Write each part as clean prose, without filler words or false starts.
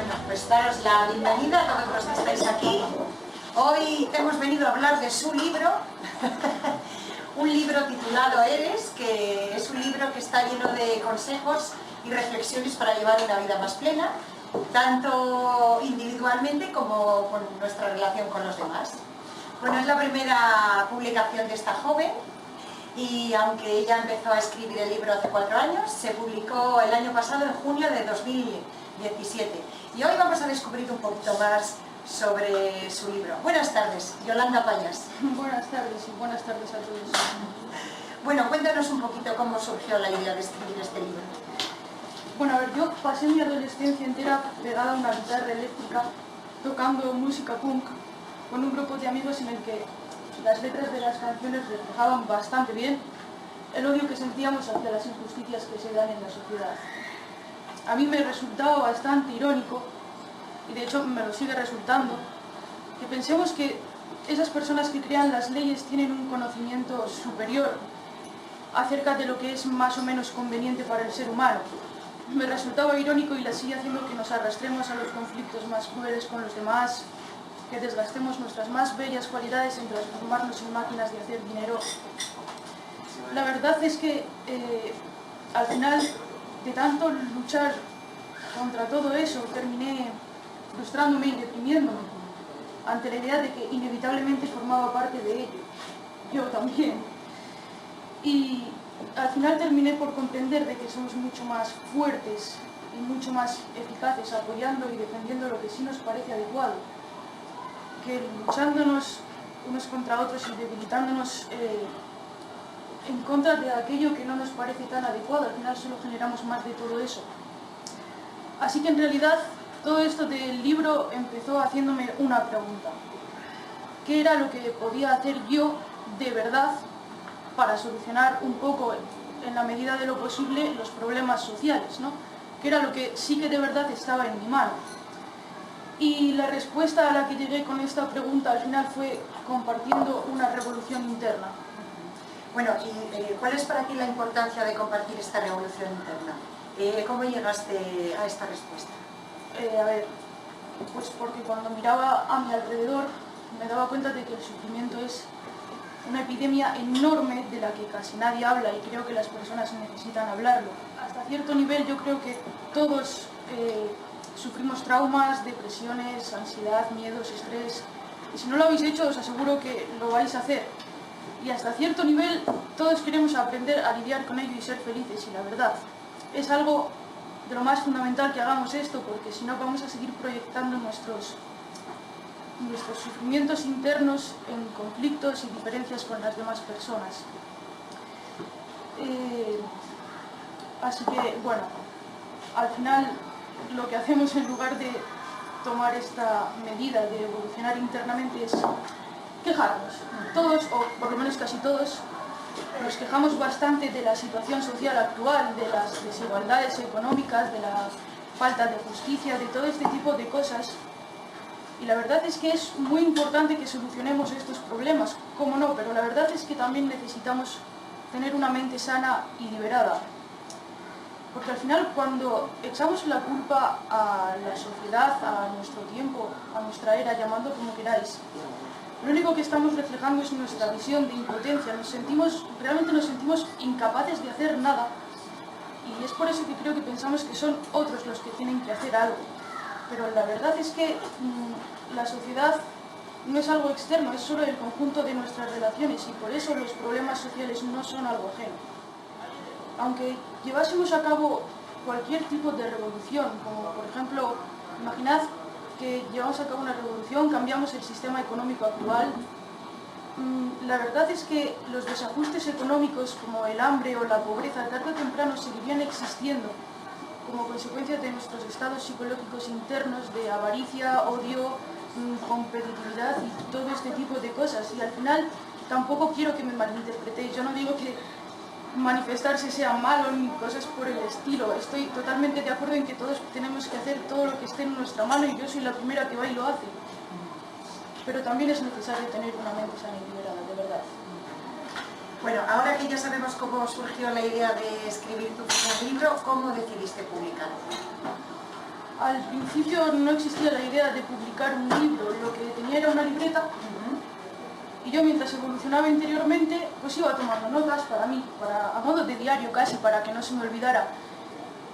Bueno, pues daros la bienvenida a todos los que estáis aquí. Hoy hemos venido a hablar de su libro, un libro titulado Eres, que es un libro que está lleno de consejos y reflexiones para llevar una vida más plena, tanto individualmente como con nuestra relación con los demás. Bueno, es la primera publicación de esta joven y aunque ella empezó a escribir el libro hace 4 años, se publicó el año pasado, en junio de 2017. Y hoy vamos a descubrir un poquito más sobre su libro. Buenas tardes, Yolanda Payas. Buenas tardes y buenas tardes a todos. Bueno, cuéntanos un poquito cómo surgió la idea de escribir este libro. Bueno, a ver, yo pasé mi adolescencia entera pegada a una guitarra eléctrica, tocando música punk, con un grupo de amigos en el que las letras de las canciones reflejaban bastante bien el odio que sentíamos hacia las injusticias que se dan en la sociedad. A mí me resultaba bastante irónico, y de hecho me lo sigue resultando, que pensemos que esas personas que crean las leyes tienen un conocimiento superior acerca de lo que es más o menos conveniente para el ser humano. Me resultaba irónico y la sigue haciendo que nos arrastremos a los conflictos más crueles con los demás, que desgastemos nuestras más bellas cualidades en transformarnos en máquinas de hacer dinero. La verdad es que al final, de tanto luchar contra todo eso, terminé frustrándome y deprimiéndome ante la idea de que inevitablemente formaba parte de ello. Yo también. Y al final terminé por comprender de que somos mucho más fuertes y mucho más eficaces apoyando y defendiendo lo que sí nos parece adecuado, que luchándonos unos contra otros y debilitándonos en contra de aquello que no nos parece tan adecuado. Al final solo generamos más de todo eso. Así que en realidad todo esto del libro empezó haciéndome una pregunta. ¿Qué era lo que podía hacer yo de verdad para solucionar un poco, en la medida de lo posible, los problemas sociales, ¿no? ¿Qué era lo que sí que de verdad estaba en mi mano? Y la respuesta a la que llegué con esta pregunta al final fue compartiendo una revolución interna. Bueno, ¿y cuál es para ti la importancia de compartir esta revolución interna? ¿Cómo llegaste a esta respuesta? A ver, pues porque cuando miraba a mi alrededor me daba cuenta de que el sufrimiento es una epidemia enorme de la que casi nadie habla y creo que las personas necesitan hablarlo. Hasta cierto nivel yo creo que todos sufrimos traumas, depresiones, ansiedad, miedos, estrés, y si no lo habéis hecho os aseguro que lo vais a hacer. Y hasta cierto nivel todos queremos aprender a lidiar con ello y ser felices, y la verdad es algo de lo más fundamental que hagamos esto, porque si no vamos a seguir proyectando nuestros sufrimientos internos en conflictos y diferencias con las demás personas. Así que, bueno, al final lo que hacemos en lugar de tomar esta medida de evolucionar internamente es quejarnos. Todos, o por lo menos casi todos, nos quejamos bastante de la situación social actual, de las desigualdades económicas, de la falta de justicia, de todo este tipo de cosas. Y la verdad es que es muy importante que solucionemos estos problemas, cómo no, pero la verdad es que también necesitamos tener una mente sana y liberada. Porque al final, cuando echamos la culpa a la sociedad, a nuestro tiempo, a nuestra era, llamadlo como queráis, lo único que estamos reflejando es nuestra visión de impotencia. Realmente nos sentimos incapaces de hacer nada. Y es por eso que creo que pensamos que son otros los que tienen que hacer algo. Pero la verdad es que la sociedad no es algo externo, es solo el conjunto de nuestras relaciones y por eso los problemas sociales no son algo ajeno. Aunque llevásemos a cabo cualquier tipo de revolución, como por ejemplo, imaginad que llevamos a cabo una revolución, cambiamos el sistema económico actual, la verdad es que los desajustes económicos como el hambre o la pobreza tarde o temprano seguirían existiendo como consecuencia de nuestros estados psicológicos internos de avaricia, odio, competitividad y todo este tipo de cosas. Y al final tampoco quiero que me malinterpretéis, yo no digo que manifestarse sea malo ni cosas por el estilo. Estoy totalmente de acuerdo en que todos tenemos que hacer todo lo que esté en nuestra mano y yo soy la primera que va y lo hace. Pero también es necesario tener una mente sana y liberada, de verdad. Bueno, ahora que ya sabemos cómo surgió la idea de escribir tu primer libro, ¿cómo decidiste publicarlo? Al principio no existía la idea de publicar un libro, lo que tenía era una libreta y yo mientras evolucionaba interiormente pues iba tomando notas para mí, a modo de diario casi, para que no se me olvidara.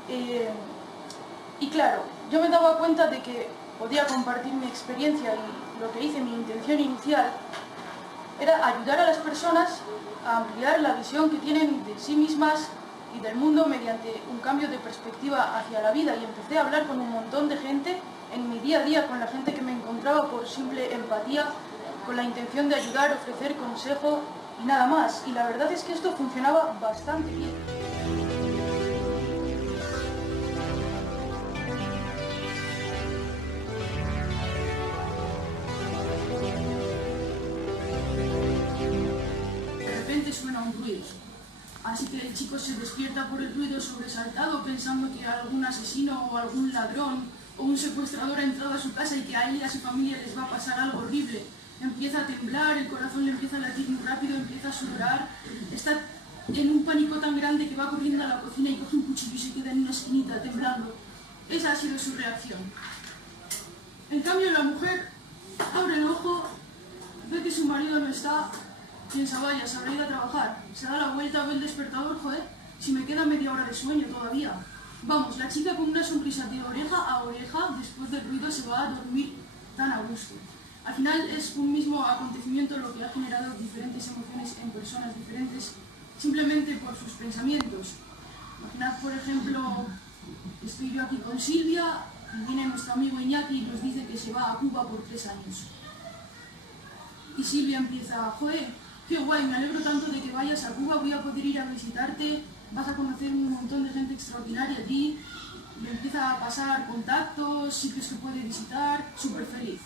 Y claro, yo me daba cuenta de que podía compartir mi experiencia y lo que hice, mi intención inicial, era ayudar a las personas a ampliar la visión que tienen de sí mismas y del mundo mediante un cambio de perspectiva hacia la vida, y empecé a hablar con un montón de gente en mi día a día, con la gente que me encontraba por simple empatía, con la intención de ayudar, ofrecer consejo y nada más. Y la verdad es que esto funcionaba bastante bien. De repente suena un ruido. Así que el chico se despierta por el ruido sobresaltado, pensando que algún asesino o algún ladrón o un secuestrador ha entrado a su casa y que a él y a su familia les va a pasar algo horrible. Empieza a temblar, el corazón le empieza a latir muy rápido, empieza a sudar, está en un pánico tan grande que va corriendo a la cocina y coge un cuchillo y se queda en una esquinita temblando. Esa ha sido su reacción. En cambio, la mujer abre el ojo, ve que su marido no está, piensa, vaya, se habrá ido a trabajar, se da la vuelta, ve el despertador, joder, si me queda media hora de sueño todavía. Vamos, la chica con una sonrisa de oreja a oreja, después del ruido se va a dormir tan a gusto. Al final es un mismo acontecimiento lo que ha generado diferentes emociones en personas diferentes, simplemente por sus pensamientos. Imaginad, por ejemplo, estoy yo aquí con Silvia, y viene nuestro amigo Iñaki y nos dice que se va a Cuba por 3 años. Y Silvia empieza, joder, qué guay, me alegro tanto de que vayas a Cuba, voy a poder ir a visitarte, vas a conocer un montón de gente extraordinaria allí, y empieza a pasar contactos, sitios que puede visitar, súper feliz.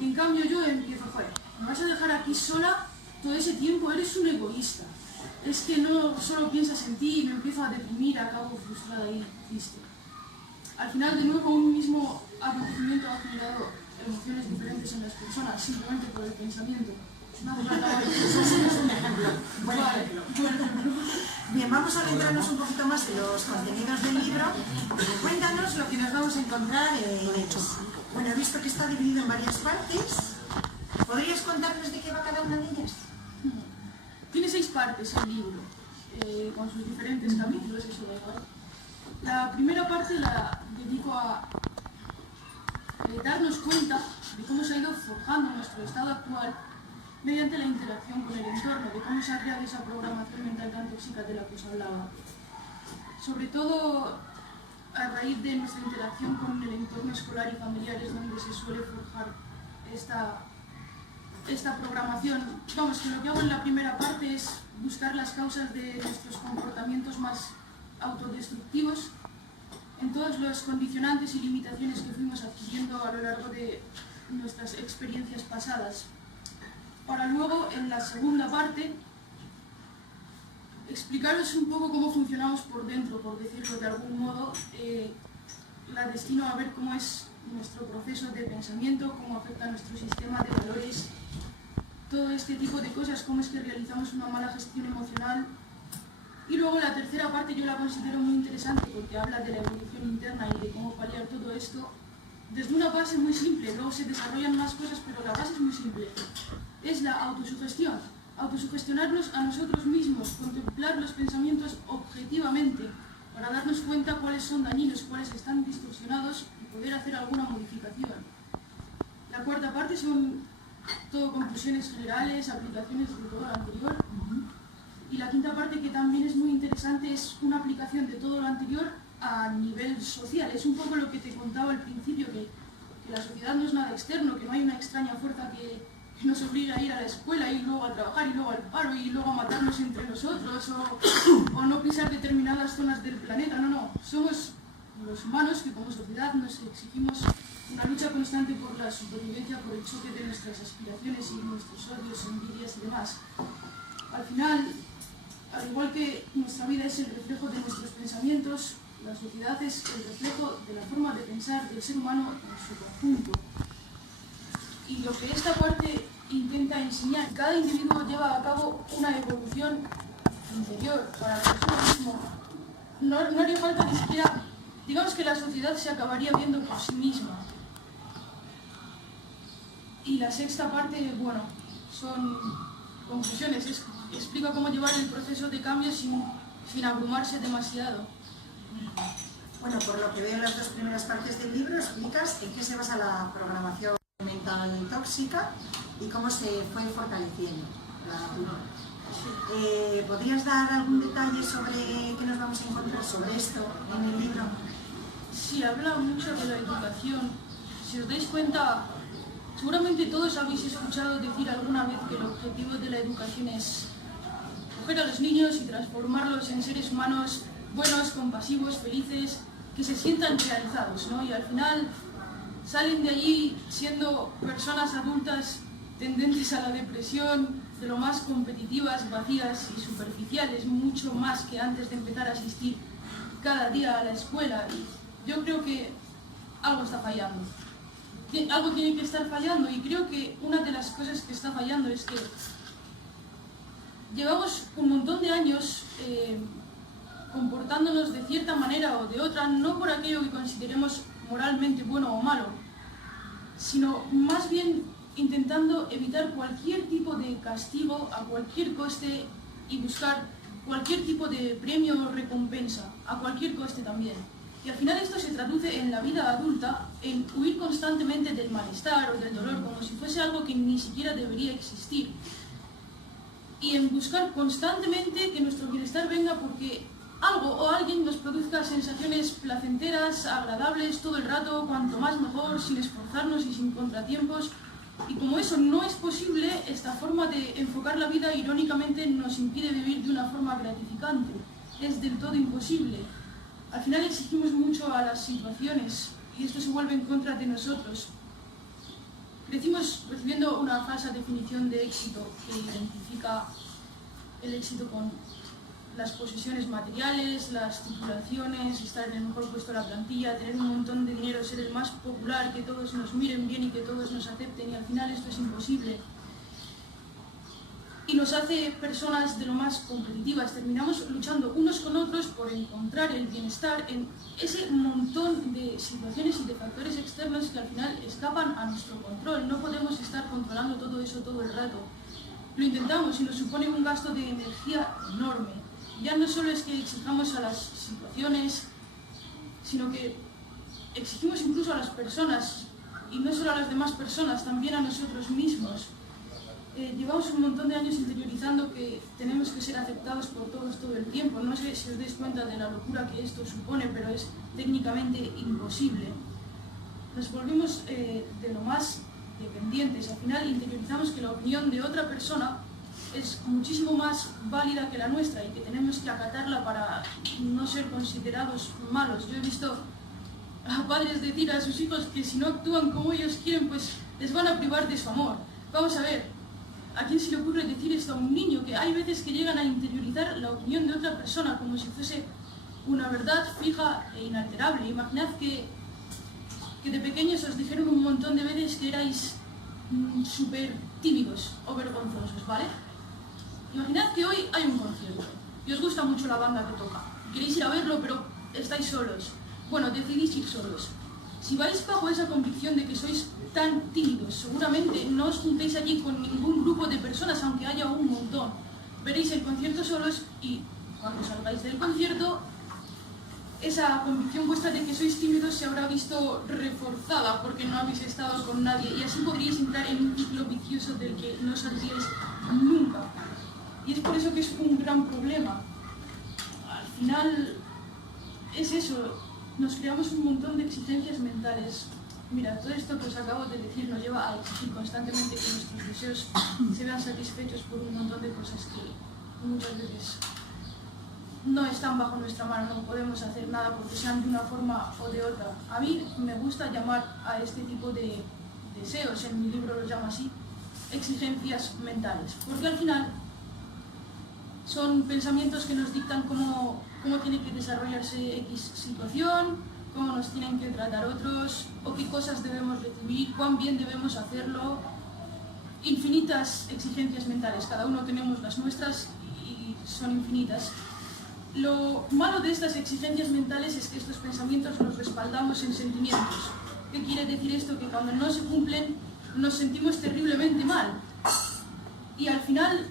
Y en cambio yo empiezo, joder, me vas a dejar aquí sola todo ese tiempo, eres un egoísta. Es que no solo piensas en ti y me empiezo a deprimir, acabo frustrada y triste. Al final, de nuevo, un mismo acontecimiento ha generado emociones diferentes en las personas, simplemente por el pensamiento. No hace falta más. Un ejemplo. Buen ejemplo. Bien, vamos a adentrarnos un poquito más en los contenidos del libro. Cuéntanos lo que nos vamos a encontrar en ellos. Bueno, he visto que está dividido en varias partes. ¿Podrías contarnos de qué va cada una de ellas? Tiene 6 partes el libro, con sus diferentes capítulos, eso da igual. La primera parte la dedico a darnos cuenta de cómo se ha ido forjando nuestro estado actual mediante la interacción con el entorno, de cómo se ha creado esa programación mental tan tóxica de la que os hablaba. Sobre todo a raíz de nuestra interacción con el entorno escolar y familiar es donde se suele forjar esta programación. Vamos, que lo que hago en la primera parte es buscar las causas de nuestros comportamientos más autodestructivos en todos los condicionantes y limitaciones que fuimos adquiriendo a lo largo de nuestras experiencias pasadas. Para luego, en la segunda parte, explicaros un poco cómo funcionamos por dentro, por decirlo de algún modo. La destino a ver cómo es nuestro proceso de pensamiento, cómo afecta nuestro sistema de valores, todo este tipo de cosas, cómo es que realizamos una mala gestión emocional. Y luego la tercera parte yo la considero muy interesante porque habla de la evolución interna y de cómo paliar todo esto desde una base muy simple. Luego se desarrollan más cosas, pero la base es muy simple. Es la autosugestión. Autosugestionarnos a nosotros mismos, contemplar los pensamientos objetivamente para darnos cuenta cuáles son dañinos, cuáles están distorsionados y poder hacer alguna modificación. La cuarta parte son todo conclusiones generales, aplicaciones de todo lo anterior. Y la quinta parte, que también es muy interesante, es una aplicación de todo lo anterior a nivel social. Es un poco lo que te contaba al principio, que la sociedad no es nada externo, que no hay una extraña fuerza que nos obliga a ir a la escuela y luego a trabajar y luego al paro y luego a matarnos entre nosotros o no pisar determinadas zonas del planeta. No, somos los humanos que como sociedad nos exigimos una lucha constante por la supervivencia, por el choque de nuestras aspiraciones y nuestros odios, envidias y demás. Al final, al igual que nuestra vida es el reflejo de nuestros pensamientos, la sociedad es el reflejo de la forma de pensar del ser humano en su conjunto. Y lo que esta parte intenta enseñar, cada individuo lleva a cabo una evolución interior para nosotros mismos. No haría falta ni siquiera digamos que la sociedad se acabaría viendo por sí misma. Y la sexta parte, bueno, son conclusiones, explica cómo llevar el proceso de cambio sin abrumarse demasiado. Bueno, por lo que veo en las dos primeras partes del libro, explicas en qué se basa la programación mental tóxica y cómo se fue fortaleciendo la dura. ¿Podrías dar algún detalle sobre qué nos vamos a encontrar sobre esto en el libro? Sí, habla mucho de la educación. Si os dais cuenta, seguramente todos habéis escuchado decir alguna vez que el objetivo de la educación es coger a los niños y transformarlos en seres humanos buenos, compasivos, felices, que se sientan realizados, ¿no? Y al final salen de allí siendo personas adultas tendentes a la depresión, de lo más competitivas, vacías y superficiales, mucho más que antes de empezar a asistir cada día a la escuela. Y yo creo que algo está fallando. Algo tiene que estar fallando, y creo que una de las cosas que está fallando es que llevamos un montón de años comportándonos de cierta manera o de otra, no por aquello que consideremos moralmente bueno o malo, sino más bien intentando evitar cualquier tipo de castigo a cualquier coste y buscar cualquier tipo de premio o recompensa a cualquier coste también. Y al final esto se traduce en la vida adulta en huir constantemente del malestar o del dolor, como si fuese algo que ni siquiera debería existir. Y en buscar constantemente que nuestro bienestar venga porque algo o alguien nos produzca sensaciones placenteras, agradables todo el rato, cuanto más mejor, sin esforzarnos y sin contratiempos. Y como eso no es posible, esta forma de enfocar la vida irónicamente nos impide vivir de una forma gratificante. Es del todo imposible. Al final exigimos mucho a las situaciones y esto se vuelve en contra de nosotros. Crecimos recibiendo una falsa definición de éxito que identifica el éxito con las posesiones materiales, las titulaciones, estar en el mejor puesto de la plantilla, tener un montón de dinero, ser el más popular, que todos nos miren bien y que todos nos acepten, y al final esto es imposible. Y nos hace personas de lo más competitivas. Terminamos luchando unos con otros por encontrar el bienestar en ese montón de situaciones y de factores externos que al final escapan a nuestro control. No podemos estar controlando todo eso todo el rato. Lo intentamos y nos supone un gasto de energía enorme. Ya no solo es que exijamos a las situaciones, sino que exigimos incluso a las personas, y no solo a las demás personas, también a nosotros mismos. Llevamos un montón de años interiorizando que tenemos que ser aceptados por todos todo el tiempo. No sé si os dais cuenta de la locura que esto supone, pero es técnicamente imposible. Nos volvimos de lo más dependientes. Al final interiorizamos que la opinión de otra persona es muchísimo más válida que la nuestra y que tenemos que acatarla para no ser considerados malos. Yo he visto a padres decir a sus hijos que si no actúan como ellos quieren, pues les van a privar de su amor. Vamos a ver, ¿a quién se le ocurre decir esto a un niño? Que hay veces que llegan a interiorizar la opinión de otra persona como si fuese una verdad fija e inalterable. Imaginad que de pequeños os dijeron un montón de veces que erais súper tímidos o vergonzosos, ¿vale? Imaginad que hoy hay un concierto y os gusta mucho la banda que toca. Queréis ir a verlo, pero estáis solos. Bueno, decidís ir solos. Si vais bajo esa convicción de que sois tan tímidos, seguramente no os juntéis allí con ningún grupo de personas, aunque haya un montón. Veréis el concierto solos y cuando salgáis del concierto, esa convicción vuestra de que sois tímidos se habrá visto reforzada porque no habéis estado con nadie, y así podríais entrar en un ciclo vicioso del que no saldríais nunca. Y es por eso que es un gran problema. Al final es eso, nos creamos un montón de exigencias mentales. Mira, todo esto que os acabo de decir nos lleva a exigir constantemente que nuestros deseos se vean satisfechos por un montón de cosas que muchas veces no están bajo nuestra mano, no podemos hacer nada porque sean de una forma o de otra. A mí me gusta llamar a este tipo de deseos, en mi libro los llamo así, exigencias mentales, porque al final son pensamientos que nos dictan cómo tiene que desarrollarse X situación, cómo nos tienen que tratar otros, o qué cosas debemos recibir, cuán bien debemos hacerlo. Infinitas exigencias mentales, cada uno tenemos las nuestras y son infinitas. Lo malo de estas exigencias mentales es que estos pensamientos los respaldamos en sentimientos. ¿Qué quiere decir esto? Que cuando no se cumplen nos sentimos terriblemente mal. Y al final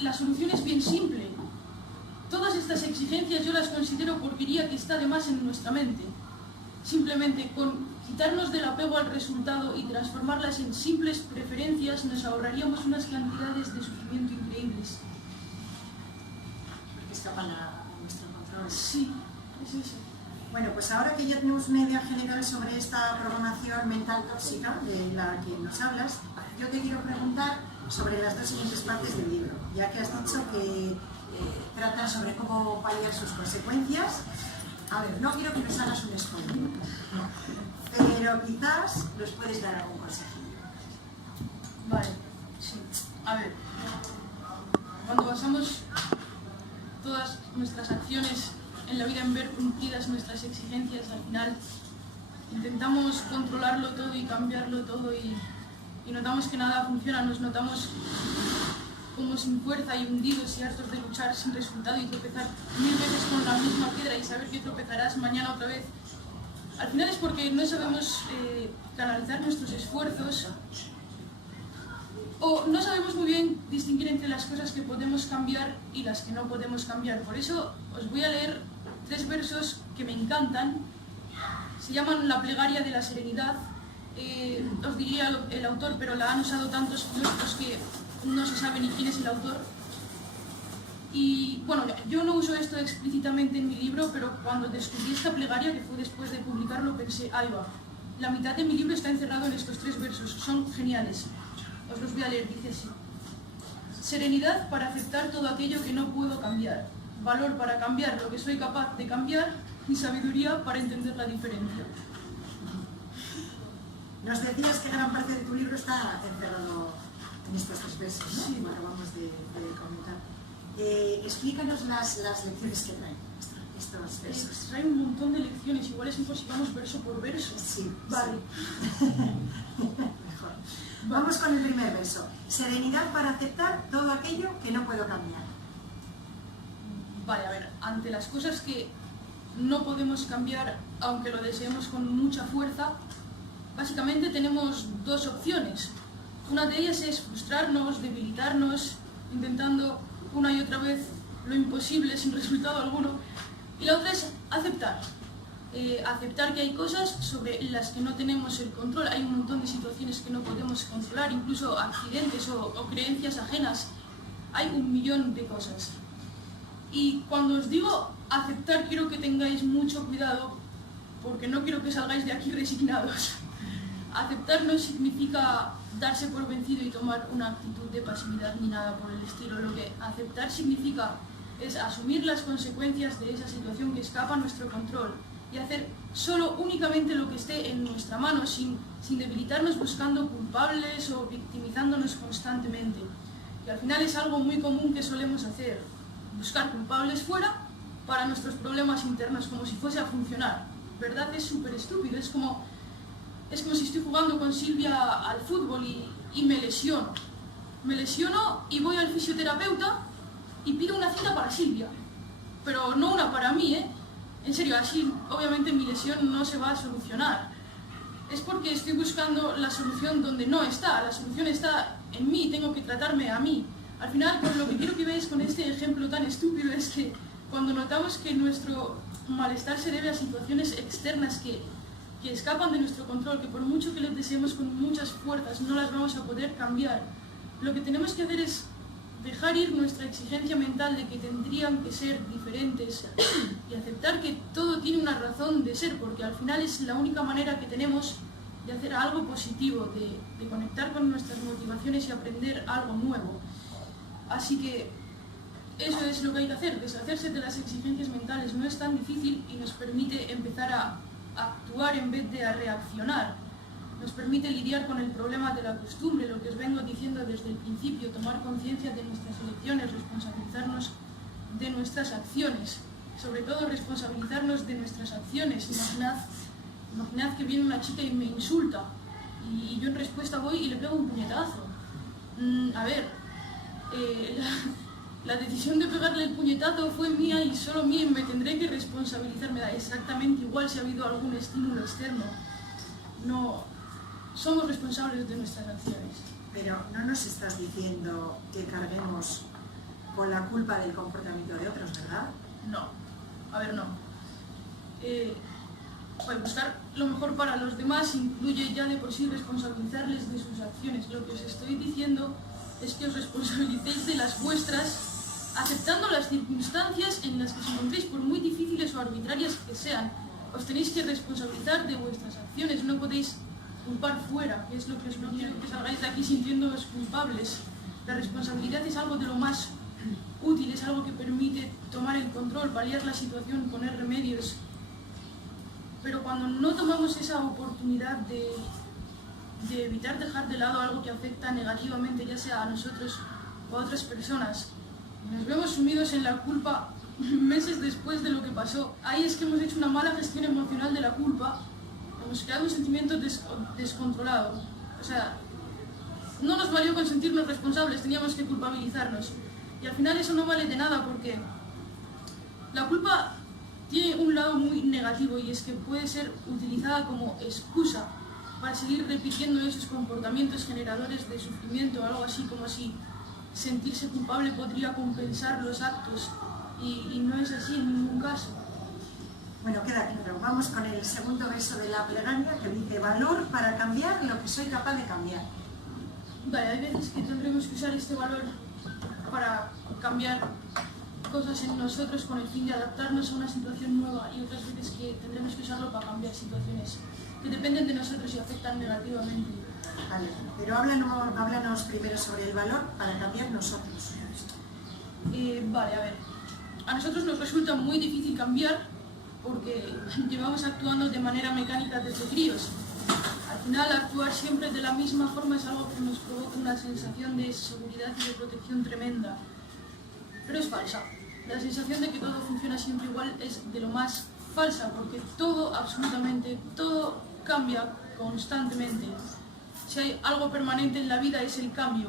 la solución es bien simple. Todas estas exigencias yo las considero porquería que está de más en nuestra mente. Simplemente con quitarnos del apego al resultado y transformarlas en simples preferencias nos ahorraríamos unas cantidades de sufrimiento increíbles. Porque escapan a nuestro control. Sí, es eso. Bueno, pues ahora que ya tenemos una idea general sobre esta programación mental tóxica de la que nos hablas, yo te quiero preguntar sobre las dos siguientes partes del libro, ya que has dicho que tratan sobre cómo paliar sus consecuencias. A ver, no quiero que nos hagas un spoiler, pero quizás nos puedes dar algún consejillo. Vale, sí. A ver, cuando basamos todas nuestras acciones en la vida en ver cumplidas nuestras exigencias, al final intentamos controlarlo todo y cambiarlo todo y notamos que nada funciona, nos notamos como sin fuerza y hundidos y hartos de luchar sin resultado y tropezar 1000 veces con la misma piedra y saber que tropezarás mañana otra vez. Al final es porque no sabemos canalizar nuestros esfuerzos o no sabemos muy bien distinguir entre las cosas que podemos cambiar y las que no podemos cambiar. Por eso os voy a leer 3 versos que me encantan. Se llaman La plegaria de la serenidad. Os diría el autor, pero la han usado tantos filósofos que no se sabe ni quién es el autor. Y bueno, yo no uso esto explícitamente en mi libro, pero cuando descubrí esta plegaria, que fue después de publicarlo, pensé, ahí va. La mitad de mi libro está encerrado en estos 3 versos, son geniales. Os los voy a leer, dice así. Serenidad para aceptar todo aquello que no puedo cambiar. Valor para cambiar lo que soy capaz de cambiar y sabiduría para entender la diferencia. Nos decías que gran parte de tu libro está encerrado en estos 3 versos, ¿no? Sí. Como acabamos de comentar. Explícanos las lecciones que traen estos versos. Trae un montón de lecciones, igual es mejor si vamos verso por verso. Sí. Vale. Mejor. Vamos con el primer verso. Serenidad para aceptar todo aquello que no puedo cambiar. Vale, a ver, ante las cosas que no podemos cambiar, aunque lo deseemos con mucha fuerza, básicamente tenemos 2 opciones. Una de ellas es frustrarnos, debilitarnos, intentando una y otra vez lo imposible sin resultado alguno. Y la otra es aceptar. Aceptar que hay cosas sobre las que no tenemos el control. Hay un montón de situaciones que no podemos controlar, incluso accidentes o creencias ajenas. Hay un millón de cosas. Y cuando os digo aceptar, quiero que tengáis mucho cuidado, porque no quiero que salgáis de aquí resignados. Aceptar no significa darse por vencido y tomar una actitud de pasividad ni nada por el estilo. Lo que aceptar significa es asumir las consecuencias de esa situación que escapa a nuestro control y hacer solo únicamente lo que esté en nuestra mano, sin debilitarnos buscando culpables o victimizándonos constantemente. Y al final es algo muy común que solemos hacer, buscar culpables fuera para nuestros problemas internos, como si fuese a funcionar. ¿Verdad? Es súper estúpido, es como si estoy jugando con Silvia al fútbol y me lesiono. Me lesiono y voy al fisioterapeuta y pido una cita para Silvia, pero no una para mí, ¿eh? En serio, así obviamente mi lesión no se va a solucionar. Es porque estoy buscando la solución donde no está, la solución está en mí, tengo que tratarme a mí. Al final, pues, lo que quiero que veáis con este ejemplo tan estúpido es que cuando notamos que nuestro malestar se debe a situaciones externas que escapan de nuestro control, que por mucho que les deseemos con muchas fuerzas no las vamos a poder cambiar, lo que tenemos que hacer es dejar ir nuestra exigencia mental de que tendrían que ser diferentes y aceptar que todo tiene una razón de ser, porque al final es la única manera que tenemos de hacer algo positivo, de conectar con nuestras motivaciones y aprender algo nuevo. Así que eso es lo que hay que hacer, deshacerse de las exigencias mentales no es tan difícil y nos permite empezar a actuar en vez de a reaccionar. Nos permite lidiar con el problema de la costumbre, lo que os vengo diciendo desde el principio, tomar conciencia de nuestras elecciones, responsabilizarnos de nuestras acciones, sobre todo responsabilizarnos de nuestras acciones. Imaginad que viene una chica y me insulta y yo en respuesta voy y le pego un puñetazo. A ver, La decisión de pegarle el puñetazo fue mía y solo mía y me tendré que responsabilizar. Me da exactamente igual si ha habido algún estímulo externo. No, somos responsables de nuestras acciones. Pero no nos estás diciendo que carguemos con la culpa del comportamiento de otros, ¿verdad? No, a ver, no. Pues buscar lo mejor para los demás incluye ya de por sí responsabilizarles de sus acciones. Lo que os estoy diciendo es que os responsabilicéis de las vuestras, aceptando las circunstancias en las que os encontréis, por muy difíciles o arbitrarias que sean. Os tenéis que responsabilizar de vuestras acciones, no podéis culpar fuera, que es lo que os no quiero que salgáis de aquí sintiéndoos culpables. La responsabilidad es algo de lo más útil, es algo que permite tomar el control, paliar la situación, poner remedios. Pero cuando no tomamos esa oportunidad de evitar dejar de lado algo que afecta negativamente, ya sea a nosotros o a otras personas, nos vemos sumidos en la culpa meses después de lo que pasó. Ahí es que hemos hecho una mala gestión emocional de la culpa, hemos creado un sentimiento descontrolado. O sea, no nos valió con sentirnos responsables, teníamos que culpabilizarnos. Y al final eso no vale de nada porque la culpa tiene un lado muy negativo y es que puede ser utilizada como excusa para seguir repitiendo esos comportamientos generadores de sufrimiento o algo así, como si sentirse culpable podría compensar los actos y no es así en ningún caso. Bueno, queda claro. Vamos con el segundo verso de la plegaria que dice: valor para cambiar lo que soy capaz de cambiar. Vale, hay veces que tendremos que usar este valor para cambiar cosas en nosotros con el fin de adaptarnos a una situación nueva y otras veces que tendremos que usarlo para cambiar situaciones que dependen de nosotros y afectan negativamente. Vale, pero háblanos primero sobre el valor para cambiar nosotros. Vale, a ver. A nosotros nos resulta muy difícil cambiar porque llevamos actuando de manera mecánica desde críos. Al final, actuar siempre de la misma forma es algo que nos provoca una sensación de seguridad y de protección tremenda. Pero es falsa. La sensación de que todo funciona siempre igual es de lo más falsa, porque todo, absolutamente todo, cambia constantemente. Si hay algo permanente en la vida es el cambio.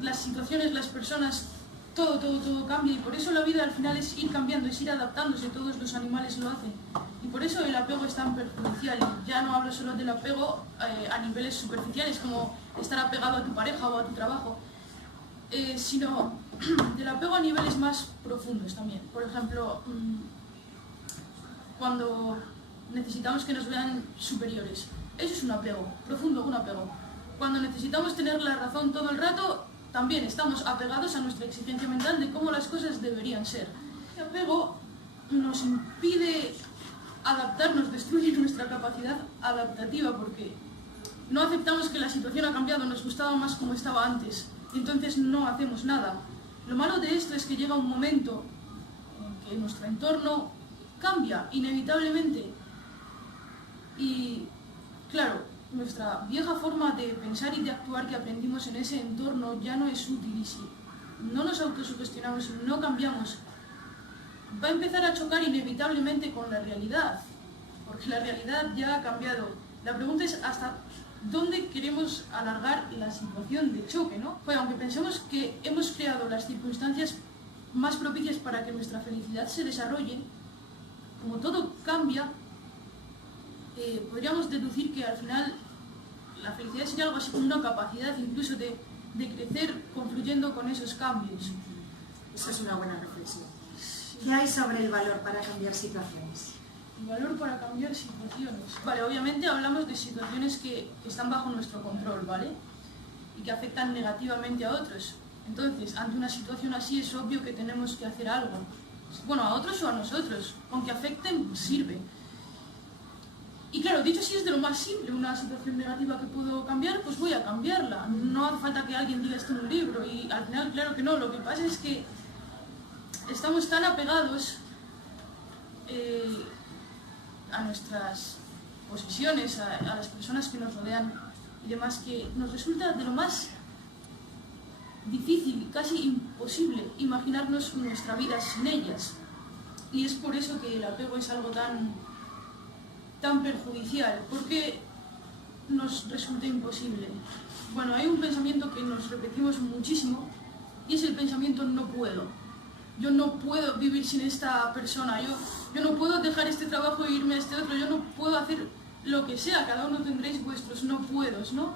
Las situaciones, las personas, todo cambia y por eso la vida al final es ir cambiando, es ir adaptándose, todos los animales lo hacen. Y por eso el apego es tan perjudicial. Y ya no hablo solo del apego a niveles superficiales, como estar apegado a tu pareja o a tu trabajo, sino del apego a niveles más profundos también. Por ejemplo, cuando necesitamos que nos vean superiores. Eso es un apego, profundo un apego. Cuando necesitamos tener la razón todo el rato, también estamos apegados a nuestra exigencia mental de cómo las cosas deberían ser. El apego nos impide adaptarnos, destruye nuestra capacidad adaptativa porque no aceptamos que la situación ha cambiado, nos gustaba más como estaba antes y entonces no hacemos nada. Lo malo de esto es que llega un momento en que nuestro entorno cambia inevitablemente y, claro, nuestra vieja forma de pensar y de actuar que aprendimos en ese entorno ya no es útil y si no nos autosugestionamos, no cambiamos, va a empezar a chocar inevitablemente con la realidad, porque la realidad ya ha cambiado. La pregunta es hasta dónde queremos alargar la situación de choque, ¿no? Pues aunque pensemos que hemos creado las circunstancias más propicias para que nuestra felicidad se desarrolle, como todo cambia, podríamos deducir que al final la felicidad sería algo así como una capacidad incluso de crecer confluyendo con esos cambios. Eso es una buena reflexión. ¿Qué hay sobre el valor para cambiar situaciones? El valor para cambiar situaciones. Vale, obviamente hablamos de situaciones que están bajo nuestro control, ¿vale? Y que afectan negativamente a otros. Entonces, ante una situación así es obvio que tenemos que hacer algo. Bueno, a otros o a nosotros. Aunque afecten, sirve. Y claro, dicho así es de lo más simple, una situación negativa que puedo cambiar, pues voy a cambiarla. No hace falta que alguien diga esto en un libro y al final, claro que no. Lo que pasa es que estamos tan apegados a nuestras posesiones, a las personas que nos rodean y demás, que nos resulta de lo más difícil, casi imposible, imaginarnos nuestra vida sin ellas. Y es por eso que el apego es algo tan perjudicial, porque nos resulta imposible. Bueno, hay un pensamiento que nos repetimos muchísimo y es el pensamiento no puedo. Yo no puedo vivir sin esta persona, yo no puedo dejar este trabajo e irme a este otro, yo no puedo hacer lo que sea, cada uno tendréis vuestros no puedos, ¿no?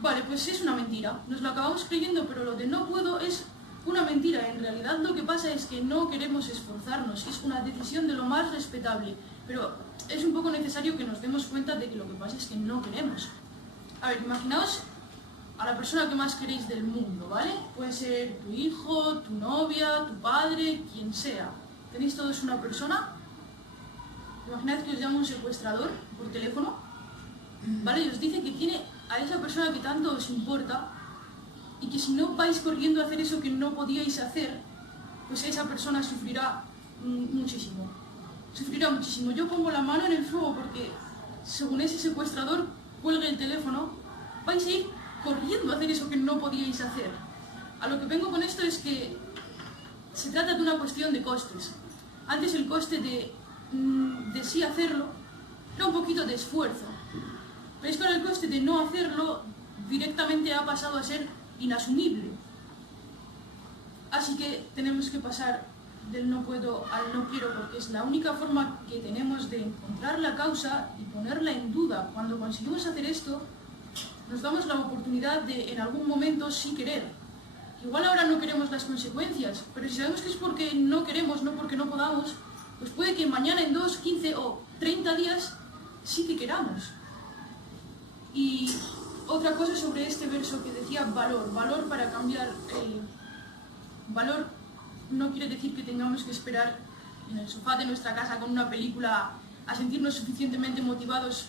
Vale, pues es una mentira, nos lo acabamos creyendo, pero lo de no puedo es una mentira. En realidad lo que pasa es que no queremos esforzarnos, es una decisión de lo más respetable, pero es un poco necesario que nos demos cuenta de que lo que pasa es que no queremos. A ver, imaginaos a la persona que más queréis del mundo, ¿vale? Puede ser tu hijo, tu novia, tu padre, quien sea. ¿Tenéis todos una persona? Imaginad que os llama un secuestrador por teléfono, ¿vale? Y os dice que tiene a esa persona que tanto os importa y que si no vais corriendo a hacer eso que no podíais hacer, pues esa persona sufrirá muchísimo. Sufrirá muchísimo. Yo pongo la mano en el fuego porque según ese secuestrador cuelgue el teléfono, vais a ir corriendo a hacer eso que no podíais hacer. A lo que vengo con esto es que se trata de una cuestión de costes. Antes el coste de sí hacerlo era un poquito de esfuerzo, pero es que ahora el coste de no hacerlo directamente ha pasado a ser inasumible. Así que tenemos que pasar del no puedo al no quiero, porque es la única forma que tenemos de encontrar la causa y ponerla en duda. Cuando conseguimos hacer esto, nos damos la oportunidad de en algún momento sí querer. Igual ahora no queremos las consecuencias, pero si sabemos que es porque no queremos, no porque no podamos, pues puede que mañana en 2, 15 o 30 días sí que queramos. Y otra cosa sobre este verso que decía valor, valor para cambiar el valor no quiere decir que tengamos que esperar en el sofá de nuestra casa con una película a sentirnos suficientemente motivados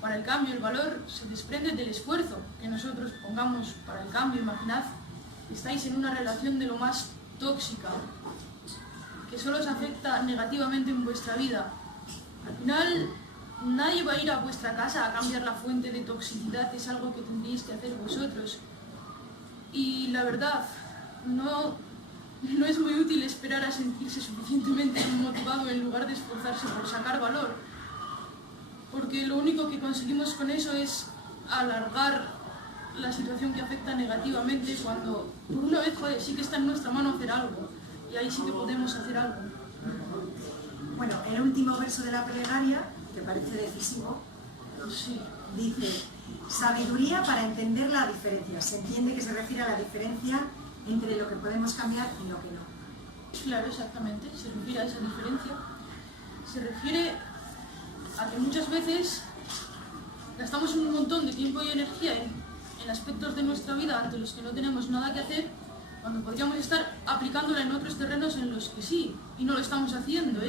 para el cambio. El valor se desprende del esfuerzo que nosotros pongamos para el cambio. Imaginad que estáis en una relación de lo más tóxica, que solo os afecta negativamente en vuestra vida. Al final, nadie va a ir a vuestra casa a cambiar la fuente de toxicidad, es algo que tendríais que hacer vosotros. Y la verdad, no es muy útil esperar a sentirse suficientemente motivado en lugar de esforzarse por sacar valor, porque lo único que conseguimos con eso es alargar la situación que afecta negativamente, cuando por una vez sí que está en nuestra mano hacer algo, y ahí sí que podemos hacer algo. Bueno, el último verso de la plegaria, que parece decisivo, Sí. dice: sabiduría para entender la diferencia. Se entiende que se refiere a la diferencia entre lo que podemos cambiar y lo que no. Claro, exactamente, se refiere a esa diferencia. Se refiere a que muchas veces gastamos un montón de tiempo y energía en aspectos de nuestra vida ante los que no tenemos nada que hacer, cuando podríamos estar aplicándola en otros terrenos en los que sí, y no lo estamos haciendo.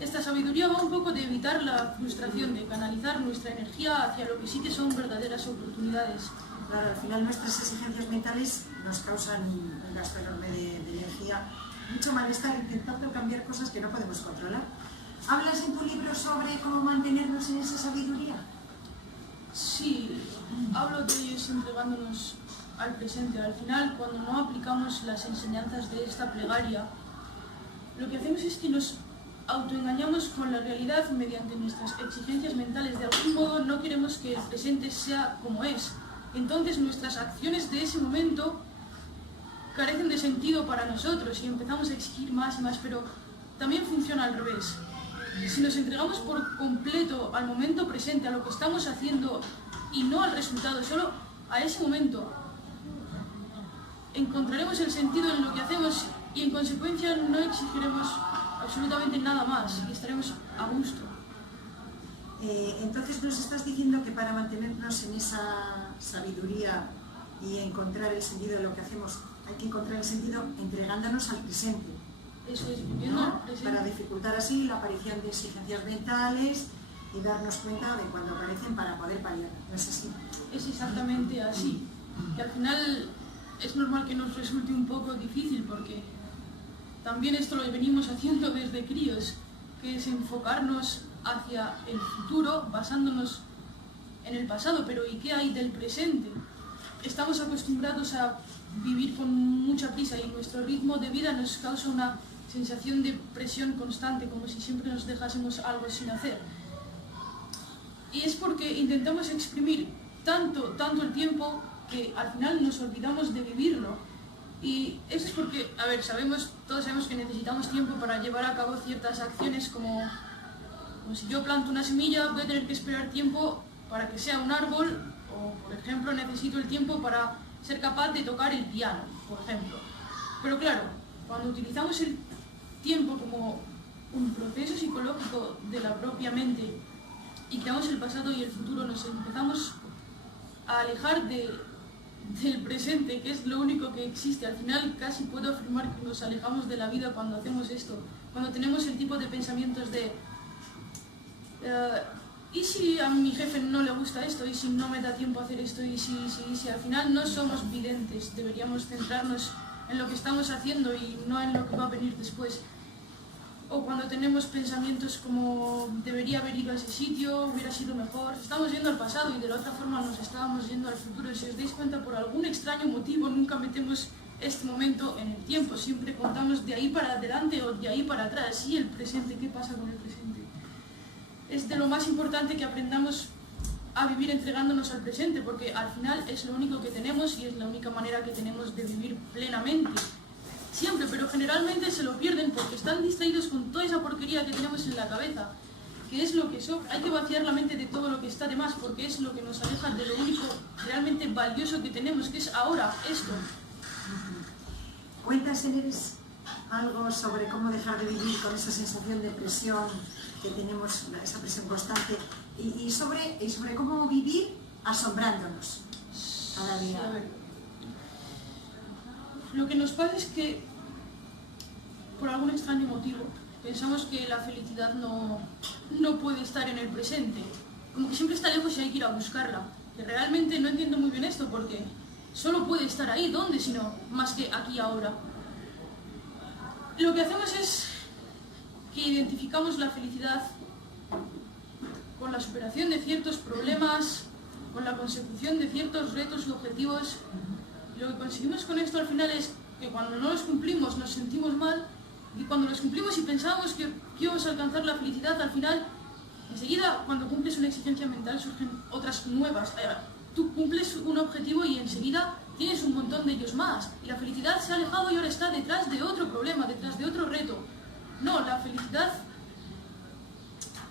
Esta sabiduría va un poco de evitar la frustración, de canalizar nuestra energía hacia lo que sí que son verdaderas oportunidades. Claro, al final nuestras exigencias mentales nos causan un gasto enorme de energía, mucho malestar intentando cambiar cosas que no podemos controlar. ¿Hablas en tu libro sobre cómo mantenernos en esa sabiduría? Sí, hablo de ellos entregándonos al presente. Al final, cuando no aplicamos las enseñanzas de esta plegaria, lo que hacemos es que nos autoengañamos con la realidad mediante nuestras exigencias mentales. De algún modo no queremos que el presente sea como es. Entonces nuestras acciones de ese momento carecen de sentido para nosotros y empezamos a exigir más y más, pero también funciona al revés. Si nos entregamos por completo al momento presente, a lo que estamos haciendo y no al resultado, solo a ese momento, encontraremos el sentido en lo que hacemos y en consecuencia no exigiremos absolutamente nada más y estaremos a gusto. Entonces nos estás diciendo que para mantenernos en esa sabiduría y encontrar el sentido de lo que hacemos, hay que encontrar el sentido entregándonos al presente. Eso es, viviendo ¿no? al presente. Para dificultar así la aparición de exigencias mentales y darnos cuenta de cuando aparecen para poder paliar. ¿No es así? Es exactamente así. Que al final es normal que nos resulte un poco difícil porque también esto lo venimos haciendo desde críos, que es enfocarnos hacia el futuro basándonos en el pasado, pero ¿y qué hay del presente? Estamos acostumbrados a vivir con mucha prisa y nuestro ritmo de vida nos causa una sensación de presión constante, como si siempre nos dejásemos algo sin hacer. Y es porque intentamos exprimir tanto el tiempo que al final nos olvidamos de vivirlo. Y eso es porque, a ver, todos sabemos que necesitamos tiempo para llevar a cabo ciertas acciones como si yo planto una semilla, voy a tener que esperar tiempo para que sea un árbol, o por ejemplo necesito el tiempo para ser capaz de tocar el piano, por ejemplo. Pero claro, cuando utilizamos el tiempo como un proceso psicológico de la propia mente y creamos el pasado y el futuro, nos empezamos a alejar del presente, que es lo único que existe. Al final casi puedo afirmar que nos alejamos de la vida cuando hacemos esto, cuando tenemos el tipo de pensamientos de ¿y si a mi jefe no le gusta esto? ¿Y si no me da tiempo a hacer esto? ¿Y si al final no somos videntes? Deberíamos centrarnos en lo que estamos haciendo y no en lo que va a venir después. O cuando tenemos pensamientos como debería haber ido a ese sitio, hubiera sido mejor. Estamos yendo al pasado y de la otra forma nos estábamos yendo al futuro. Y si os dais cuenta, por algún extraño motivo nunca metemos este momento en el tiempo. Siempre contamos de ahí para adelante o de ahí para atrás. ¿Y el presente? ¿Qué pasa con el presente? Es de lo más importante que aprendamos a vivir entregándonos al presente, porque al final es lo único que tenemos y es la única manera que tenemos de vivir plenamente. Siempre, pero generalmente se lo pierden porque están distraídos con toda esa porquería que tenemos en la cabeza, que es lo que son. Hay que vaciar la mente de todo lo que está de más, porque es lo que nos aleja de lo único realmente valioso que tenemos, que es ahora, esto. ¿Cuentas, Eres, algo sobre cómo dejar de vivir con esa sensación de presión que tenemos, esa presión constante, y sobre cómo vivir asombrándonos cada día? Sí, a ver. Lo que nos pasa es que, por algún extraño motivo, pensamos que la felicidad no puede estar en el presente. Como que siempre está lejos y hay que ir a buscarla. Que realmente no entiendo muy bien esto, porque solo puede estar ahí. ¿Dónde si no? Más que aquí ahora. Lo que hacemos es que identificamos la felicidad con la superación de ciertos problemas, con la consecución de ciertos retos y objetivos. Lo que conseguimos con esto al final es que cuando no los cumplimos nos sentimos mal, y cuando los cumplimos y pensábamos que íbamos a alcanzar la felicidad, al final, enseguida, cuando cumples una exigencia mental, surgen otras nuevas. Tú cumples un objetivo y enseguida tienes un montón de ellos más. Y la felicidad se ha alejado y ahora está detrás de otro problema, detrás de otro reto. No, la felicidad...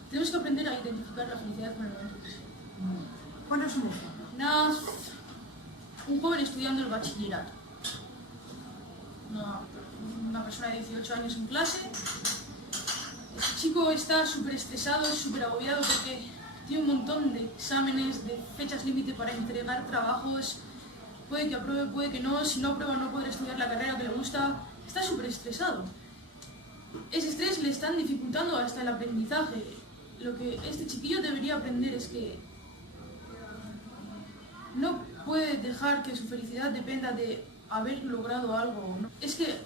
Tenemos que aprender a identificar la felicidad con el momento presente. Ponos un ejemplo. Un joven estudiando el bachillerato. Una persona de 18 años en clase. Este chico está súper estresado, súper agobiado porque tiene un montón de exámenes, de fechas límite para entregar trabajos. Puede que apruebe, puede que no. Si no aprueba no podrá estudiar la carrera que le gusta. Está súper estresado. Ese estrés le están dificultando hasta el aprendizaje. Lo que este chiquillo debería aprender es que no puede dejar que su felicidad dependa de haber logrado algo. Es que,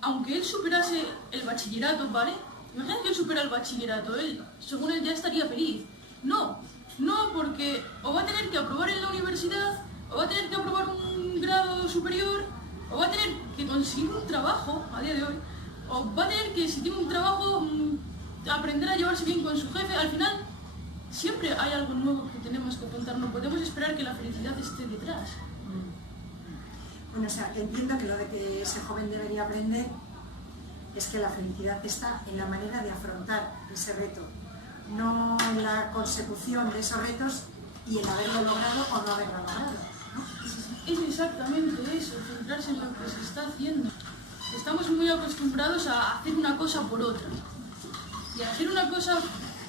aunque él superase el bachillerato, ¿vale? Imagina que él supera el bachillerato, según él ya estaría feliz. No, porque o va a tener que aprobar en la universidad, o va a tener que aprobar un grado superior, o va a tener que conseguir un trabajo a día de hoy, o va a tener que, si tiene un trabajo, aprender a llevarse bien con su jefe. Al final, siempre hay algo nuevo que tenemos que contar, no podemos esperar que la felicidad esté detrás. Bueno, o sea, entiendo que lo de que ese joven debería aprender es que la felicidad está en la manera de afrontar ese reto, no en la consecución de esos retos y en haberlo logrado o no haberlo logrado, ¿no? Es exactamente eso, centrarse en lo que se está haciendo. Estamos muy acostumbrados a hacer una cosa por otra. Y hacer una cosa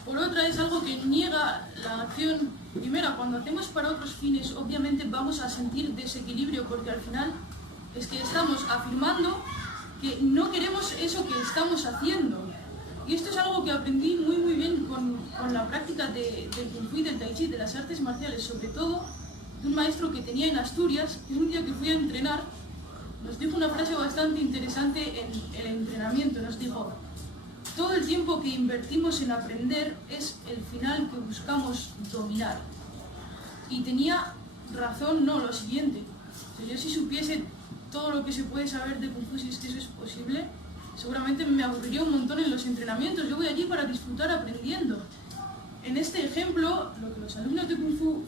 por otra es algo que niega la acción primera. Cuando hacemos para otros fines, obviamente vamos a sentir desequilibrio, porque al final es que estamos afirmando que no queremos eso que estamos haciendo. Y esto es algo que aprendí muy bien con la práctica del Kung Fu y del Tai Chi, de las artes marciales, sobre todo de un maestro que tenía en Asturias, que un día que fui a entrenar nos dijo una frase bastante interesante en el entrenamiento. Nos dijo: todo el tiempo que invertimos en aprender es el final que buscamos dominar. Y tenía razón, lo siguiente. O sea, yo si supiese todo lo que se puede saber de Kung Fu, si es que eso es posible, seguramente me aburriría un montón en los entrenamientos. Yo voy allí para disfrutar aprendiendo. En este ejemplo, lo que los alumnos de Kung Fu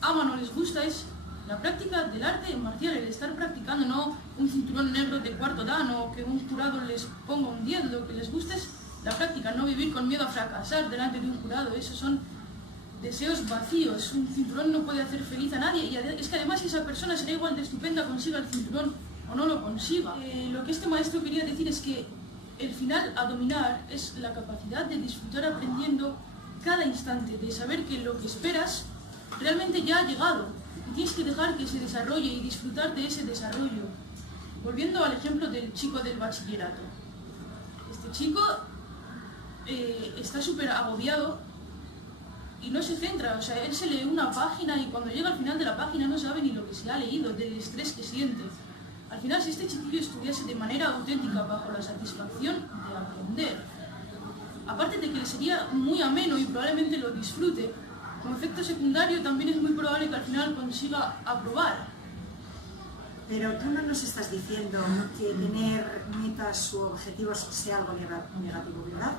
aman o les gusta es la práctica del arte marcial, el estar practicando, no un cinturón negro de cuarto dan o que un jurado les ponga un 10, lo que les gusta es la práctica, no vivir con miedo a fracasar delante de un jurado, esos son deseos vacíos, un cinturón no puede hacer feliz a nadie y es que además esa persona será igual de estupenda consiga el cinturón o no lo consiga. Lo que este maestro quería decir es que el final a dominar es la capacidad de disfrutar aprendiendo cada instante, de saber que lo que esperas realmente ya ha llegado y tienes que dejar que se desarrolle y disfrutar de ese desarrollo. Volviendo al ejemplo del chico del bachillerato. Este chico está súper agobiado y no se centra, o sea, él se lee una página y cuando llega al final de la página no sabe ni lo que se ha leído, del estrés que siente. Al final, si este chiquillo estudiase de manera auténtica bajo la satisfacción de aprender, aparte de que le sería muy ameno y probablemente lo disfrute, como efecto secundario también es muy probable que al final consiga aprobar. Pero tú no nos estás diciendo que tener metas u objetivos sea algo negativo, ¿verdad?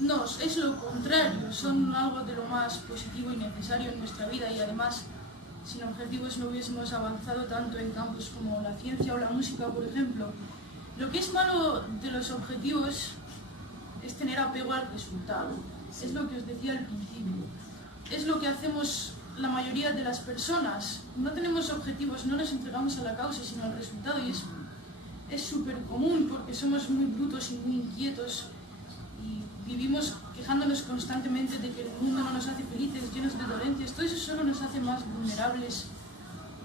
No, es lo contrario, son algo de lo más positivo y necesario en nuestra vida y además sin objetivos no hubiésemos avanzado tanto en campos como la ciencia o la música, por ejemplo. Lo que es malo de los objetivos es tener apego al resultado, es lo que os decía al principio, es lo que hacemos la mayoría de las personas. No tenemos objetivos, no nos entregamos a la causa sino al resultado y es súper común porque somos muy brutos y muy inquietos y vivimos quejándonos constantemente de que el mundo no nos hace felices, llenos de dolencias. Todo eso solo nos hace más vulnerables,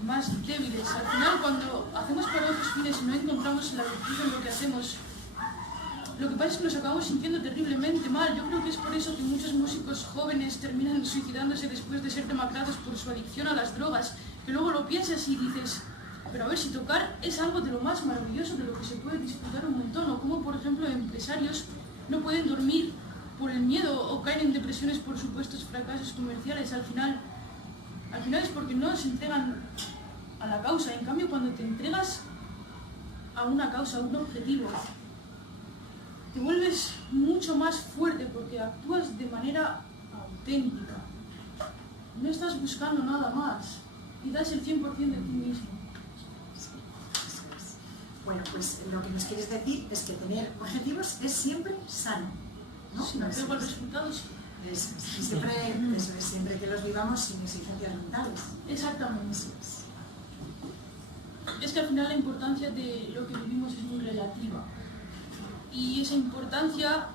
más débiles. Al final, cuando hacemos para otros fines y no encontramos la virtud en lo que hacemos, lo que pasa es que nos acabamos sintiendo terriblemente mal. Yo creo que es por eso que muchos músicos jóvenes terminan suicidándose después de ser demacrados por su adicción a las drogas, que luego lo piensas y dices, pero a ver, si tocar es algo de lo más maravilloso, de lo que se puede disfrutar un montón, o como por ejemplo empresarios no pueden dormir por el miedo o caen en depresiones por supuestos fracasos comerciales. Al final es porque no se entregan a la causa. En cambio, cuando te entregas a una causa, a un objetivo, te vuelves mucho más fuerte porque actúas de manera auténtica. No estás buscando nada más y das el 100% de ti mismo. Bueno, pues lo que nos quieres decir es que tener objetivos es siempre sano, ¿no? Sin apego al resultado, sí. Siempre que los vivamos sin exigencias mentales. Exactamente. Es que al final la importancia de lo que vivimos es muy relativa. Y esa importancia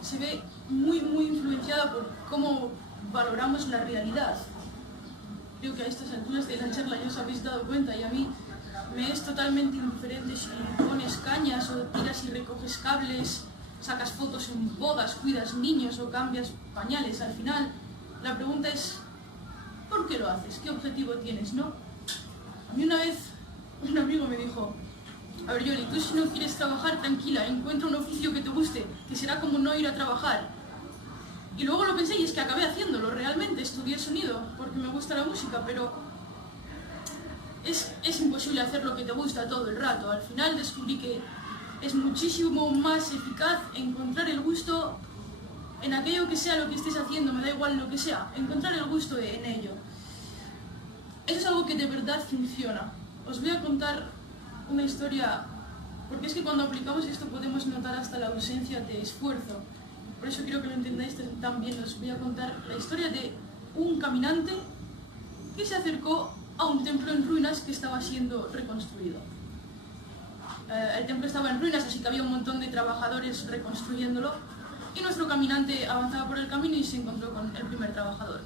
se ve muy influenciada por cómo valoramos la realidad. Creo que a estas alturas de la charla ya os habéis dado cuenta y a mí me es totalmente indiferente si pones cañas o tiras y recoges cables, sacas fotos en bodas, cuidas niños o cambias pañales. Al final la pregunta es ¿por qué lo haces? ¿Qué objetivo tienes? ¿No? A mí una vez un amigo me dijo, a ver Yoli, tú si no quieres trabajar, tranquila, encuentra un oficio que te guste, que será como no ir a trabajar. Y luego lo pensé y es que acabé haciéndolo, realmente estudié sonido porque me gusta la música, pero es imposible hacer lo que te gusta todo el rato. Al final descubrí que es muchísimo más eficaz encontrar el gusto en aquello que sea lo que estés haciendo, me da igual lo que sea, encontrar el gusto en ello. Eso es algo que de verdad funciona. Os voy a contar una historia, porque es que cuando aplicamos esto podemos notar hasta la ausencia de esfuerzo. Por eso quiero que lo entendáis tan bien. Os voy a contar la historia de un caminante que se acercó a un templo en ruinas que estaba siendo reconstruido. El templo estaba en ruinas, así que había un montón de trabajadores reconstruyéndolo, y nuestro caminante avanzaba por el camino y se encontró con el primer trabajador.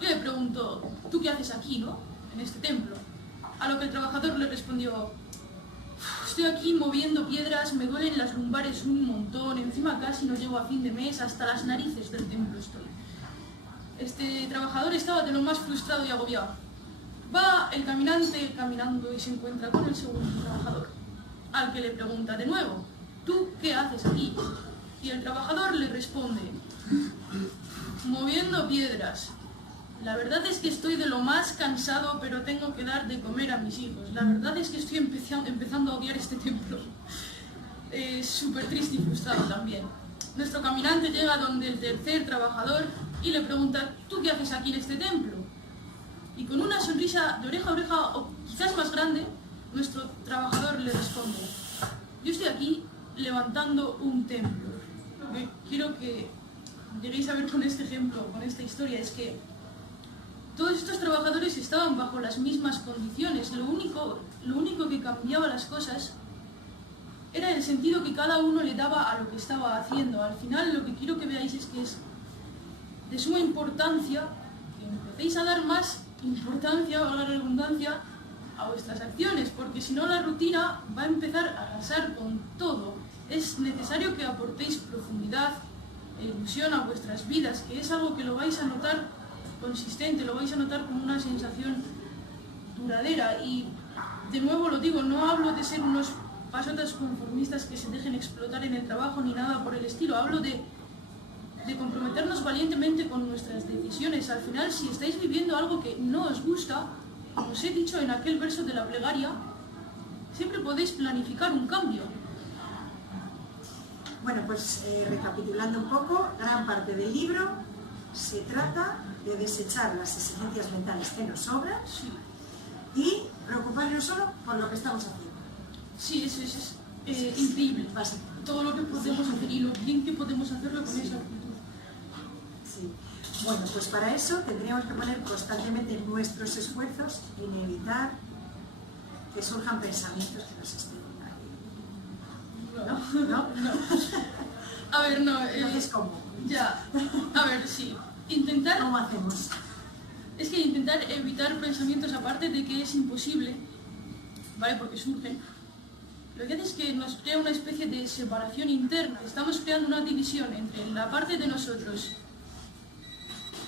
Y le preguntó, ¿tú qué haces aquí, no? En este templo. A lo que el trabajador le respondió, estoy aquí moviendo piedras, me duelen las lumbares un montón, encima casi no llego a fin de mes, hasta las narices del templo estoy. Este trabajador estaba de lo más frustrado y agobiado. Va el caminante caminando y se encuentra con el segundo trabajador, al que le pregunta de nuevo, ¿tú qué haces aquí? Y el trabajador le responde, moviendo piedras. La verdad es que estoy de lo más cansado, pero tengo que dar de comer a mis hijos. La verdad es que estoy empezando a odiar este templo. Es súper triste y frustrado también. Nuestro caminante llega donde el tercer trabajador y le pregunta, ¿tú qué haces aquí en este templo? Y con una sonrisa de oreja a oreja, o quizás más grande, nuestro trabajador le responde: yo estoy aquí levantando un templo. Lo que quiero que lleguéis a ver con este ejemplo, con esta historia, es que todos estos trabajadores estaban bajo las mismas condiciones. Lo único que cambiaba las cosas era el sentido que cada uno le daba a lo que estaba haciendo. Al final, lo que quiero que veáis es que es de suma importancia que empecéis a dar más importancia, valga la redundancia, a vuestras acciones, porque si no la rutina va a empezar a arrasar con todo. Es necesario que aportéis profundidad e ilusión a vuestras vidas, que es algo que lo vais a notar consistente, lo vais a notar como una sensación duradera. Y de nuevo lo digo, no hablo de ser unos pasotas conformistas que se dejen explotar en el trabajo ni nada por el estilo, hablo de comprometernos valientemente con nuestras decisiones. Al final, si estáis viviendo algo que no os gusta, como os he dicho en aquel verso de la plegaria, siempre podéis planificar un cambio. Bueno, pues recapitulando un poco, gran parte del libro se trata de desechar las exigencias mentales que nos sobran y preocuparnos solo por lo que estamos haciendo. Sí, eso es increíble. Todo lo que podemos hacer y lo bien que podemos hacerlo con esa actitud. Sí. Bueno, pues para eso tendríamos que poner constantemente nuestros esfuerzos en evitar que surjan pensamientos que nos estén ahí. ¿No? A ver, no. Entonces, ¿cómo? Ya. A ver, sí. Intentar... ¿Cómo hacemos? Es que intentar evitar pensamientos, aparte de que es imposible, ¿vale? Porque surgen. Lo que hace es que nos crea una especie de separación interna. Estamos creando una división entre la parte de nosotros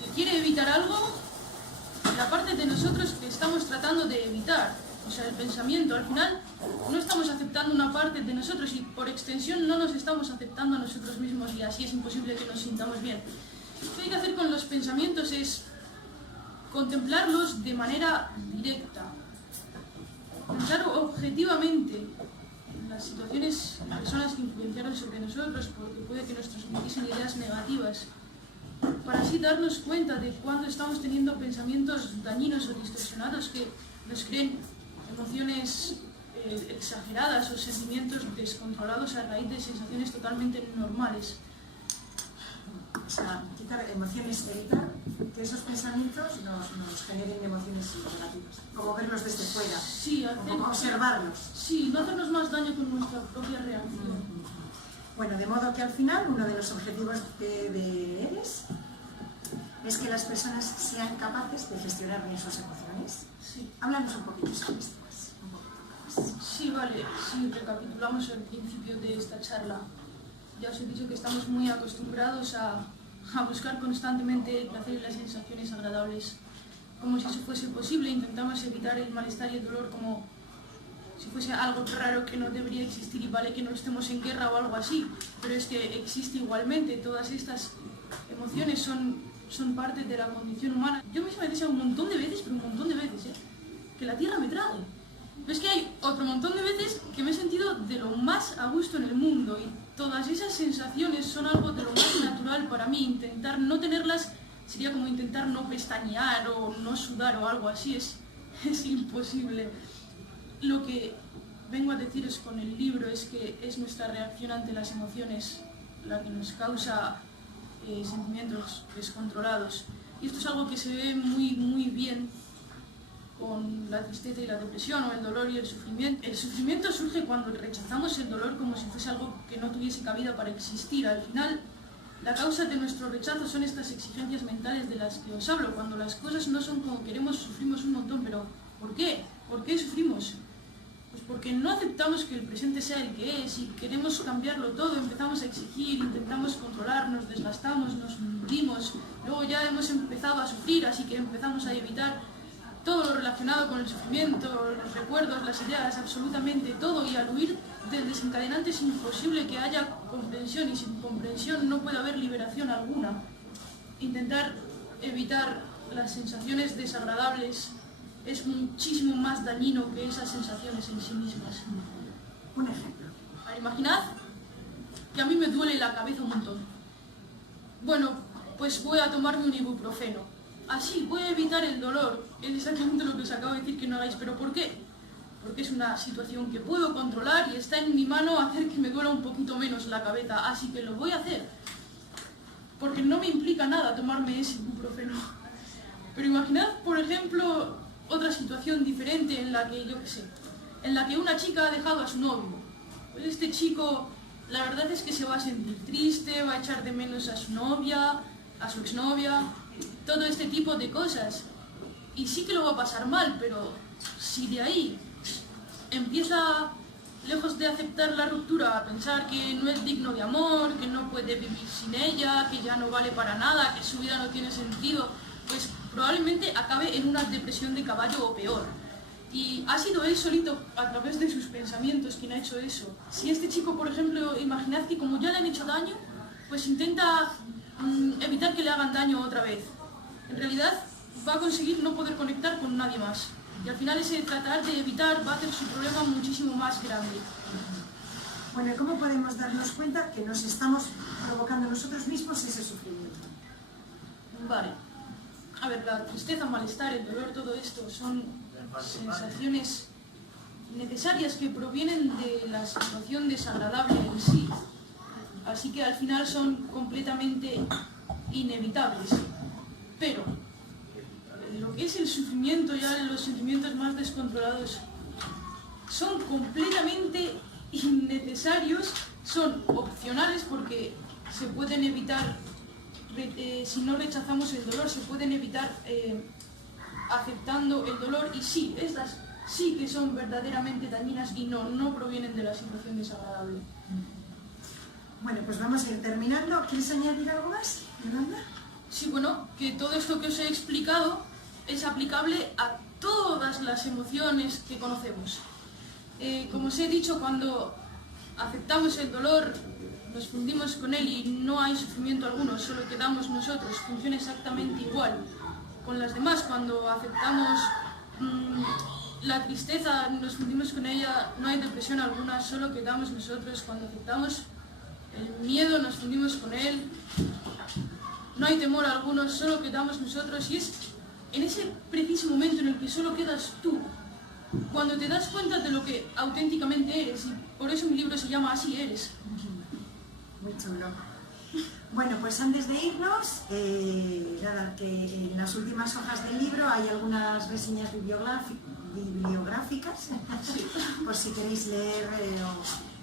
que quiere evitar algo y la parte de nosotros que estamos tratando de evitar. O sea, el pensamiento. Al final no estamos aceptando una parte de nosotros y por extensión no nos estamos aceptando a nosotros mismos, y así es imposible que nos sintamos bien. Lo que hay que hacer con los pensamientos es contemplarlos de manera directa. Pensar objetivamente las situaciones, personas que influenciaron sobre nosotros, porque puede que nos transmitiesen ideas negativas, para así darnos cuenta de cuando estamos teniendo pensamientos dañinos o distorsionados que nos creen emociones exageradas o sentimientos descontrolados a raíz de sensaciones totalmente normales. O sea, quitar emociones, evitar que esos pensamientos nos generen emociones negativas, como verlos desde fuera, Sí, como observarlos. Sí, no hacernos más daño con nuestra propia reacción. Bueno, de modo que al final uno de los objetivos de ERES es que las personas sean capaces de gestionar bien sus emociones. Sí. Háblanos un poquito sobre esto más. Sí, vale, sí, recapitulamos el principio de esta charla. Ya os he dicho que estamos muy acostumbrados a buscar constantemente el placer y las sensaciones agradables. Como si eso fuese posible, intentamos evitar el malestar y el dolor como si fuese algo raro que no debería existir y vale que no estemos en guerra o algo así. Pero es que existe igualmente, todas estas emociones son parte de la condición humana. Yo misma he deseado un montón de veces, pero un montón de veces, que la tierra me trague. Pero es que hay otro montón de veces que me he sentido de lo más a gusto en el mundo, y todas esas sensaciones son algo de lo más natural para mí. Intentar no tenerlas sería como intentar no pestañear o no sudar o algo así, es imposible. Lo que vengo a deciros con el libro es que es nuestra reacción ante las emociones la que nos causa sentimientos descontrolados. Y esto es algo que se ve muy bien con la tristeza y la depresión, o el dolor y el sufrimiento. El sufrimiento surge cuando rechazamos el dolor como si fuese algo que no tuviese cabida para existir. Al final, la causa de nuestro rechazo son estas exigencias mentales de las que os hablo. Cuando las cosas no son como queremos, sufrimos un montón. ¿Pero por qué? ¿Por qué sufrimos? Pues porque no aceptamos que el presente sea el que es y queremos cambiarlo todo. Empezamos a exigir, intentamos controlar, nos desgastamos, nos hundimos. Luego ya hemos empezado a sufrir, así que empezamos a evitar todo lo relacionado con el sufrimiento, los recuerdos, las ideas, absolutamente todo. Y al huir del desencadenante es imposible que haya comprensión, y sin comprensión no puede haber liberación alguna. Intentar evitar las sensaciones desagradables es muchísimo más dañino que esas sensaciones en sí mismas. Un ejemplo. Imaginad que a mí me duele la cabeza un montón. Bueno, pues voy a tomarme un ibuprofeno. así voy a evitar el dolor. Es exactamente lo que os acabo de decir que no hagáis. ¿Pero por qué? Porque es una situación que puedo controlar y está en mi mano hacer que me duela un poquito menos la cabeza, así que lo voy a hacer. Porque no me implica nada tomarme ese ibuprofeno. Pero imaginad, por ejemplo, otra situación diferente en la que, yo qué sé, en la que una chica ha dejado a su novio. Pues este chico, la verdad es que se va a sentir triste, va a echar de menos a su novia, a su exnovia, todo este tipo de cosas. Y sí que lo va a pasar mal, pero si de ahí empieza, lejos de aceptar la ruptura, a pensar que no es digno de amor, que no puede vivir sin ella, que ya no vale para nada, que su vida no tiene sentido, pues probablemente acabe en una depresión de caballo o peor. Y ha sido él solito, a través de sus pensamientos, quien ha hecho eso. Si este chico, por ejemplo, imaginad que como ya le han hecho daño, pues intenta evitar que le hagan daño otra vez. En realidad va a conseguir no poder conectar con nadie más. Y al final ese tratar de evitar va a hacer su problema muchísimo más grande. Bueno, ¿y cómo podemos darnos cuenta que nos estamos provocando nosotros mismos ese sufrimiento? Vale. A ver, la tristeza, malestar, el dolor, todo esto son sensaciones necesarias que provienen de la situación desagradable en sí. Así que al final son completamente inevitables. Pero lo que es el sufrimiento, ya los sentimientos más descontrolados, son completamente innecesarios, son opcionales porque se pueden evitar, si no rechazamos el dolor, se pueden evitar aceptando el dolor, y sí, estas sí que son verdaderamente dañinas y no provienen de la situación desagradable. Bueno, pues vamos a ir terminando. ¿Quieres añadir algo más, Yolanda? Sí, bueno, que todo esto que os he explicado es aplicable a todas las emociones que conocemos. Como os he dicho, cuando aceptamos el dolor, nos fundimos con él y no hay sufrimiento alguno, solo quedamos nosotros, funciona exactamente igual. Con las demás, cuando aceptamos la tristeza, nos fundimos con ella, no hay depresión alguna, solo quedamos nosotros. Cuando aceptamos el miedo, nos fundimos con él, no hay temor alguno, solo quedamos nosotros. Y es en ese preciso momento en el que solo quedas tú, cuando te das cuenta de lo que auténticamente eres, y por eso mi libro se llama Así eres. Muy chulo. Bueno, pues antes de irnos, nada, que en las últimas hojas del libro hay algunas reseñas bibliográficas, por si queréis leer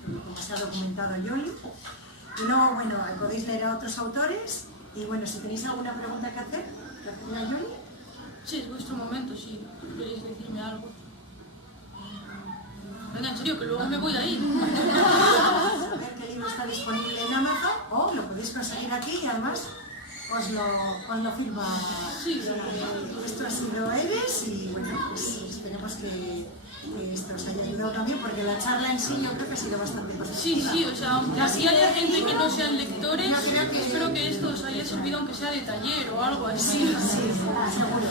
como se ha documentado Yoli. Y luego, bueno, podéis leer a otros autores. Y bueno, si tenéis alguna pregunta que hacerle a Yoli. Sí, es vuestro momento, si queréis decirme algo. Venga, en serio, que luego me voy a ir. A ver qué libro está disponible en Amazon, o lo podéis conseguir aquí y además os lo firma. Sí, Esto ha sido Eres y bueno, pues esperemos que esto os haya ayudado también, porque la charla en sí yo creo que ha sido bastante positiva. Sí, o sea, aunque así haya gente que no sean lectores, espero que esto os haya servido aunque sea de taller o algo así. Sí, seguro.